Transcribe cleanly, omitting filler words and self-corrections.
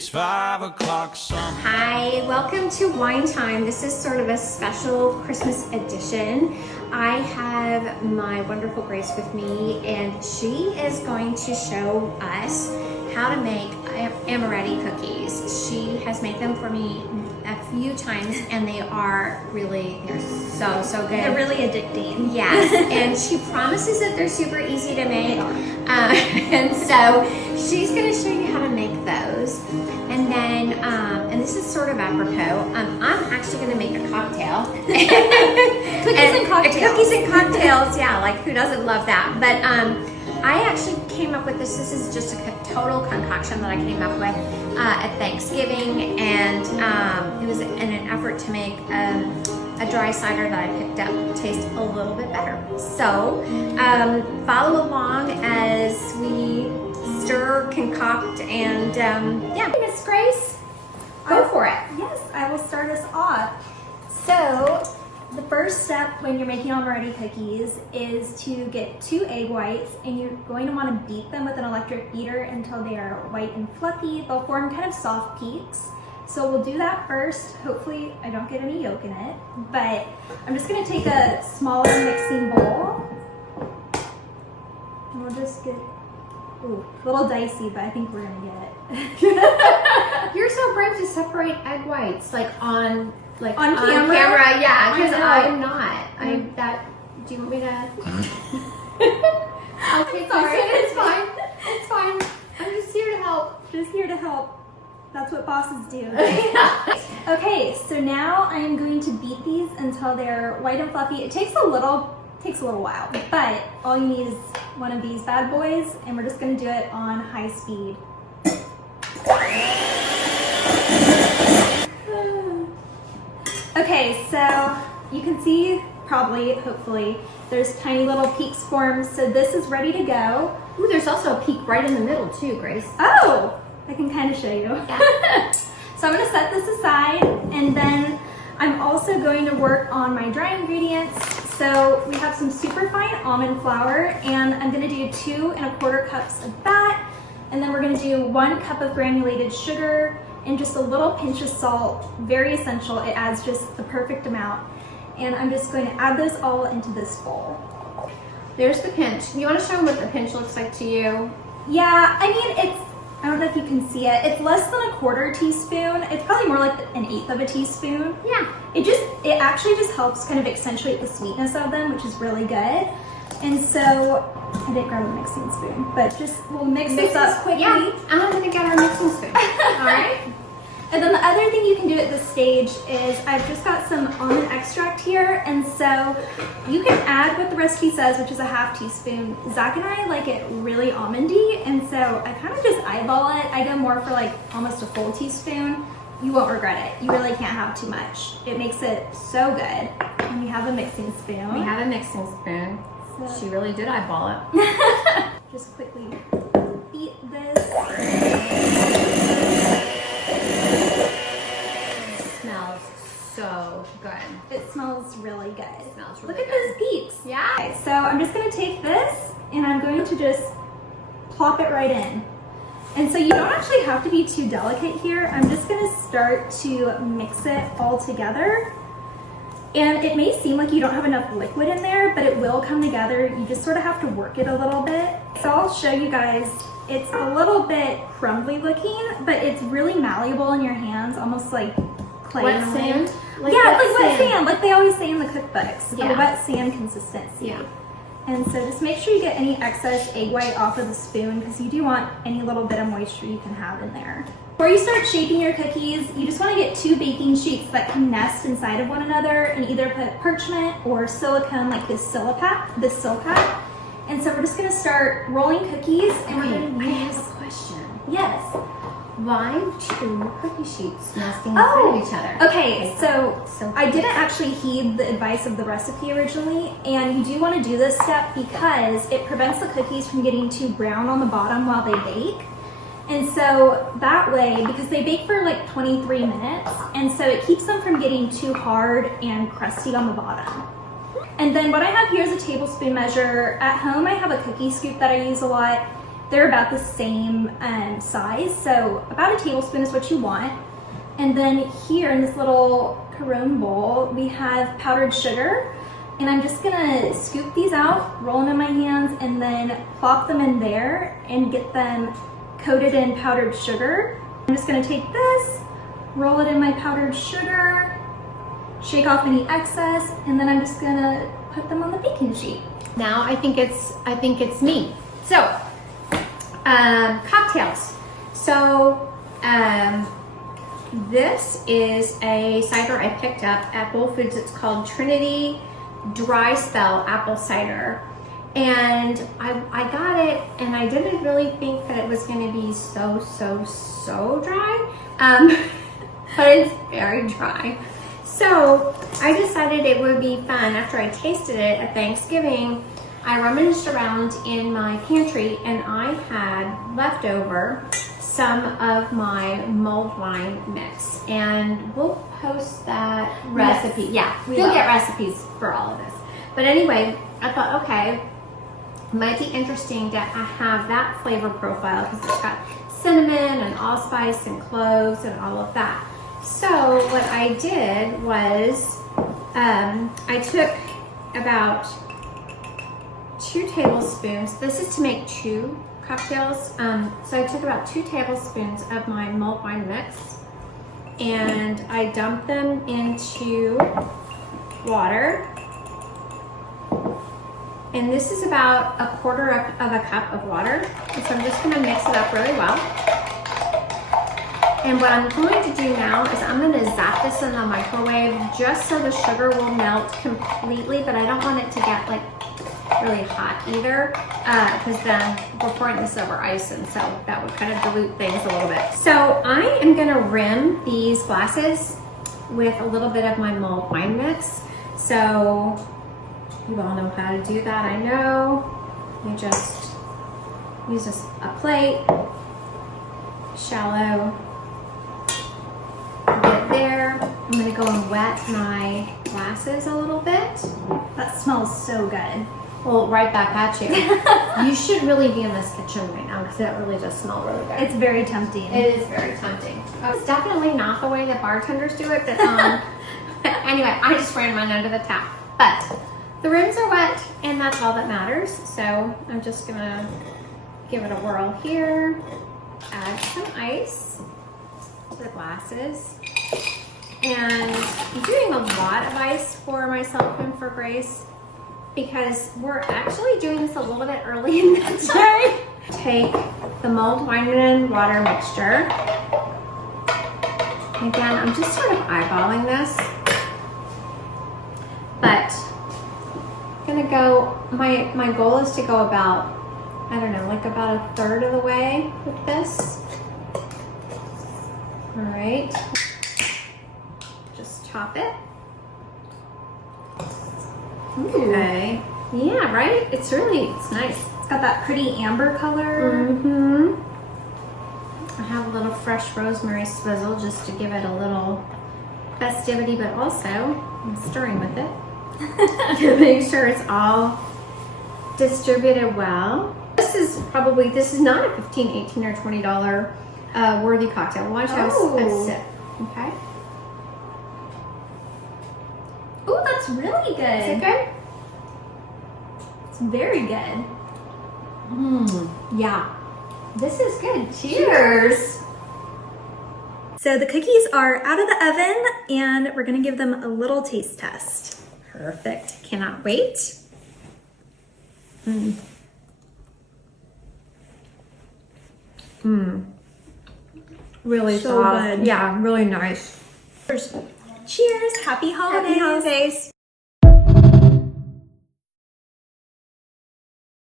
It's 5 o'clock somewhere. Hi, welcome to Wine Time. This is sort of a special Christmas edition. I have my wonderful Grace with me, and she is going to show us how to make amaretti cookies. She has made them for me a few times, and they're so good. They're really addicting. Yes, and she promises that they're super easy to make. And so she's going to show you how to make those. And then, and this is sort of apropos, I'm actually going to make a cocktail. Cookies and cocktails. Cookies and cocktails, yeah, like who doesn't love that? But I actually came up with this. This is just a total concoction that I came up with at Thanksgiving, and it was in an effort to make a dry cider that I picked up taste a little bit better. So follow along as we stir, concoct, and yeah. Miss Grace, go for it. Yes, I will start us off. So, the first step when you're making amaretti cookies is to get 2 egg whites, and you're going to want to beat them with an electric beater until they are white and fluffy. They'll form kind of soft peaks. So we'll do that first. Hopefully I don't get any yolk in it, but I'm just going to take a smaller mixing bowl, and we'll just get, ooh, a little dicey, but I think we're going to get it. You're so brave to separate egg whites, like on camera? Yeah, because I know. I'm not. Do you want me to? Okay, Sorry. It's fine. It's fine. I'm just here to help. Just here to help. That's what bosses do. Okay, so now I am going to beat these until they're white and fluffy. It takes a little while, but all you need is one of these bad boys, and we're just going to do it on high speed. Okay, so you can see, probably, hopefully, there's tiny little peaks formed, so this is ready to go. Ooh, there's also a peak right in the middle too, Grace. Oh, I can kind of show you. Yeah. So I'm going to set this aside, and then I'm also going to work on my dry ingredients. So we have some super fine almond flour, and I'm going to do 2 1/4 cups of that, and then we're going to do 1 cup of granulated sugar and just a little pinch of salt. Very essential. It adds just the perfect amount. And I'm just going to add this all into this bowl. There's the pinch. You want to show them what the pinch looks like to you? Yeah, I mean, I don't know if you can see it. It's less than a 1/4 teaspoon. It's probably more like 1/8 of a teaspoon. Yeah. It actually just helps kind of accentuate the sweetness of them, which is really good. And so, I didn't grab a mixing spoon, but we'll mix this up quickly. Yeah, I'm going to get our mixing spoon. All right. And then the other thing you can do at this stage is I've just got some almond extract here, and so you can add what the recipe says, which is a 1/2 teaspoon. Zach and I like it really almondy, and so I kind of just eyeball it. I go more for like almost a full teaspoon. You won't regret it. You really can't have too much. It makes it so good. And we have a mixing spoon. We have a mixing spoon. So She really did eyeball it. just quickly beat this. Smells so good. It smells really good. It smells really Look at good. those peaks. Yeah. Okay, so I'm just going to take this and I'm going to just plop it right in. And so you don't actually have to be too delicate here. I'm just going to start to mix it all together. And it may seem like you don't have enough liquid in there, but it will come together. You just sort of have to work it a little bit. So I'll show you guys. It's a little bit crumbly looking, but it's really malleable in your hands, almost like clay. Wet in a way. sand? Yeah, it's like wet sand, like they always say in the cookbooks. Yeah. A wet sand consistency. Yeah. And so just make sure you get any excess egg white off of the spoon, because you do want any little bit of moisture you can have in there. Before you start shaping your cookies, you just want to get 2 baking sheets that can nest inside of one another, and either put parchment or silicone like this Silpack. And so we're just going to start rolling cookies, and we're going to use... I have a question. Yes. Why 2 cookie sheets nesting inside of each other? Okay, so I didn't actually heed the advice of the recipe originally, and you do want to do this step because it prevents the cookies from getting too brown on the bottom while they bake. And so that way, because they bake for like 23 minutes, and so it keeps them from getting too hard and crusty on the bottom. And then what I have here is a tablespoon measure. At home, I have a cookie scoop that I use a lot. they're about the same size. So about a tablespoon is what you want. And then here in this little Corone bowl, we have powdered sugar. And I'm just gonna scoop these out, roll them in my hands, and then plop them in there and get them coated in powdered sugar. I'm just gonna take this, roll it in my powdered sugar, shake off any excess, and then I'm just gonna put them on the baking sheet. Now I think it's me. So, cocktails. So, this is a cider I picked up at Whole Foods. It's called Trinity Dry Spell Apple Cider. And I got it, and I didn't really think that it was going to be so dry. But it's very dry. So I decided it would be fun after I tasted it at Thanksgiving. I rummaged around in my pantry and I had leftover some of my mulled wine mix, and we'll post that recipe. Yes, Yeah, you'll get recipes for all of this. But anyway, I thought, okay, it might be interesting to have that flavor profile because it's got cinnamon and allspice and cloves and all of that. So what I did was I took about 2 tablespoons. This is to make 2 cocktails. So I took about 2 tablespoons of my mulled wine mix and I dumped them into water. And this is about 1/4 of a cup of water. And so I'm just gonna mix it up really well. And what I'm going to do now is I'm going to zap this in the microwave just so the sugar will melt completely, but I don't want it to get like really hot either because then we're pouring this over ice, and so that would kind of dilute things a little bit. So I am going to rim these glasses with a little bit of my mulled wine mix. So you all know how to do that, I know. You just use a plate, shallow. Get there. I'm gonna go and wet my glasses a little bit. That smells so good. Well, right back at you. You should really be in this kitchen right now because it really does smell really good. It's very tempting. It is very tempting. It's definitely not the way that bartenders do it, but anyway, I just ran mine under the tap. But the rims are wet, and that's all that matters. So I'm just gonna give it a whirl here. Add some ice to the glasses. And I'm doing a lot of ice for myself and for Grace because we're actually doing this a little bit early in the day. Take the mulled wine and water mixture. Again, I'm just sort of eyeballing this, but I'm gonna go, my goal is to go about, I don't know, like about 1/3 of the way with this. All right. Just top it. Okay. Yeah, right? It's nice. It's got that pretty amber color. Mm-hmm. I have a little fresh rosemary swizzle just to give it a little festivity, but also I'm stirring with it to make sure it's all distributed well. This is not a $15, $18, or $20 worthy cocktail. Why don't you have a sip? Okay. Oh, that's really good. Is it good? It's very good. Yeah. This is good. Cheers. So the cookies are out of the oven and we're gonna give them a little taste test. Perfect. Cannot wait. Really So soft. good. Yeah, really nice. Cheers, happy holidays. Happy holidays.